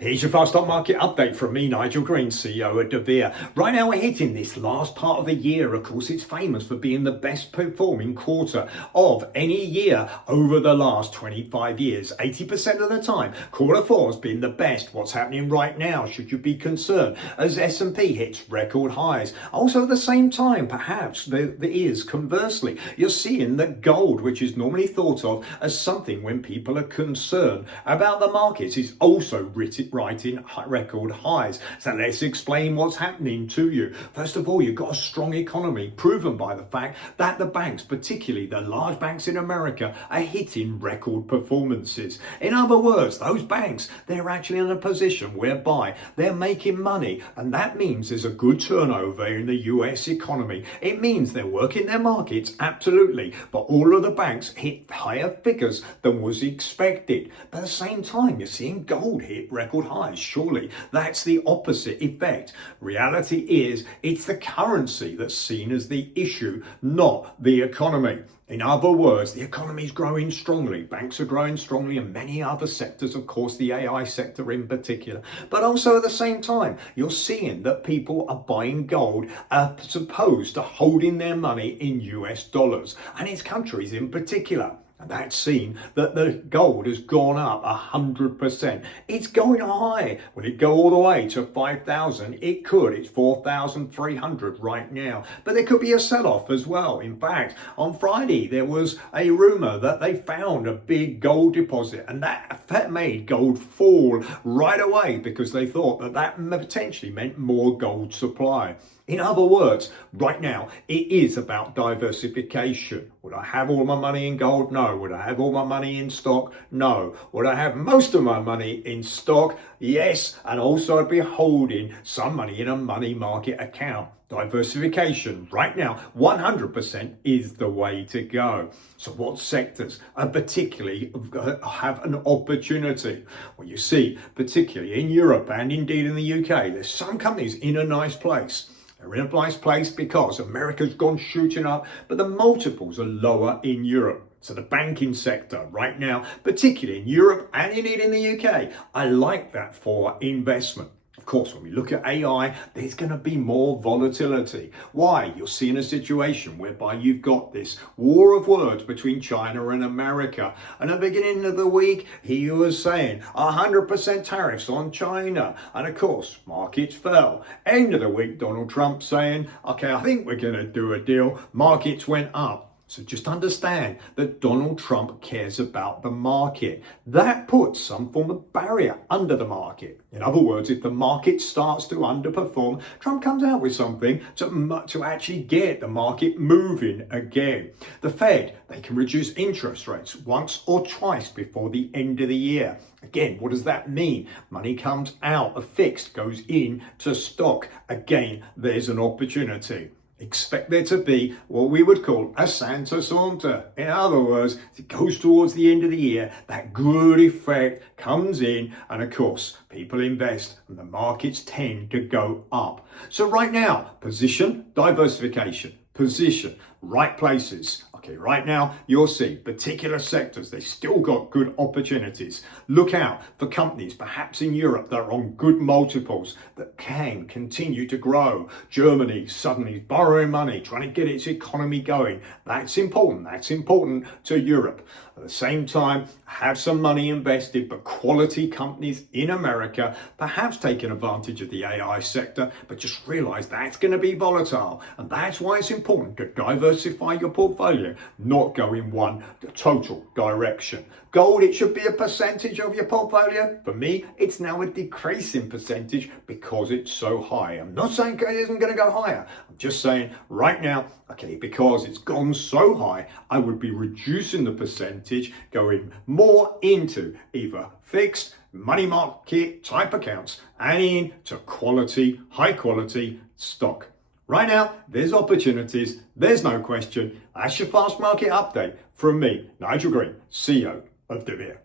Here's your fast stock market update from me, Nigel Green, CEO of deVere. Right now we're hitting this last part of the year. Of course, it's famous for being the best performing quarter of any year over the last 25 years. 80% of the time, quarter four has been the best. What's happening right now? Should you be concerned as S&P hits record highs? Also at the same time, perhaps there is conversely, you're seeing that gold, which is normally thought of as something when people are concerned about the markets, is also writing record highs. So let's explain what's happening to you. First of all, you've got a strong economy proven by the fact that the banks, particularly the large banks in America, are hitting record performances. In other words, those banks, they're actually in a position whereby they're making money, and that means there's a good turnover in the US economy. It means they're working their markets, absolutely, but all of the banks hit higher figures than was expected. But at the same time, you're seeing gold hit record highs. Surely that's the opposite effect. Reality is it's the currency that's seen as the issue, not the economy. In other words, the economy is growing strongly, banks are growing strongly, and many other sectors, of course, the AI sector in particular. But also at the same time, you're seeing that people are buying gold as opposed to holding their money in US dollars, and it's countries in particular. And that's seen that the gold has gone up 100%. It's going high. Will it go all the way to 5,000? It could. It's 4,300 right now. But there could be a sell-off as well. In fact, on Friday, there was a rumor that they found a big gold deposit, and that made gold fall right away because they thought that that potentially meant more gold supply. In other words, right now, it is about diversification. Would I have all my money in gold? No. Would I have all my money in stock? No. Would I have most of my money in stock? Yes. And also I'd be holding some money in a money market account. Diversification right now, 100% is the way to go. So what sectors are particularly have an opportunity? Well, you see, particularly in Europe and indeed in the UK, there's some companies in a nice place. They're in a nice place because America's gone shooting up, but the multiples are lower in Europe. So the banking sector right now, particularly in Europe and indeed in the UK, I like that for investment. Of course, when we look at AI, there's going to be more volatility. Why? You're seeing a situation whereby you've got this war of words between China and America. And at the beginning of the week, he was saying 100% tariffs on China. And of course, markets fell. End of the week, Donald Trump saying, okay, I think we're going to do a deal. Markets went up. So just understand that Donald Trump cares about the market. That puts some form of barrier under the market. In other words, if the market starts to underperform, Trump comes out with something to actually get the market moving again. The Fed, they can reduce interest rates once or twice before the end of the year. Again, what does that mean? Money comes out of fixed, goes in to stock. Again, there's an opportunity. Expect there to be what we would call a Santa Saunter. In other words, it goes towards the end of the year, that good effect comes in, and of course, people invest and the markets tend to go up. So right now, position, diversification, position, right places. Okay, right now, you'll see particular sectors, they've still got good opportunities. Look out for companies, perhaps in Europe, that are on good multiples that can continue to grow. Germany suddenly borrowing money, trying to get its economy going. That's important. That's important to Europe. At the same time, have some money invested, but quality companies in America, perhaps taking advantage of the AI sector, but just realize that's going to be volatile. And that's why it's important to diversify your portfolio, not go in one total direction. Gold, it should be a percentage of your portfolio. For me, it's now a decreasing percentage because it's so high. I'm not saying it isn't going to go higher. I'm just saying right now, okay, because it's gone so high, I would be reducing the percentage, going more into either fixed money market type accounts and into quality, high quality stock. Right now, there's opportunities. There's no question. That's your fast market update from me, Nigel Green, CEO of deVere.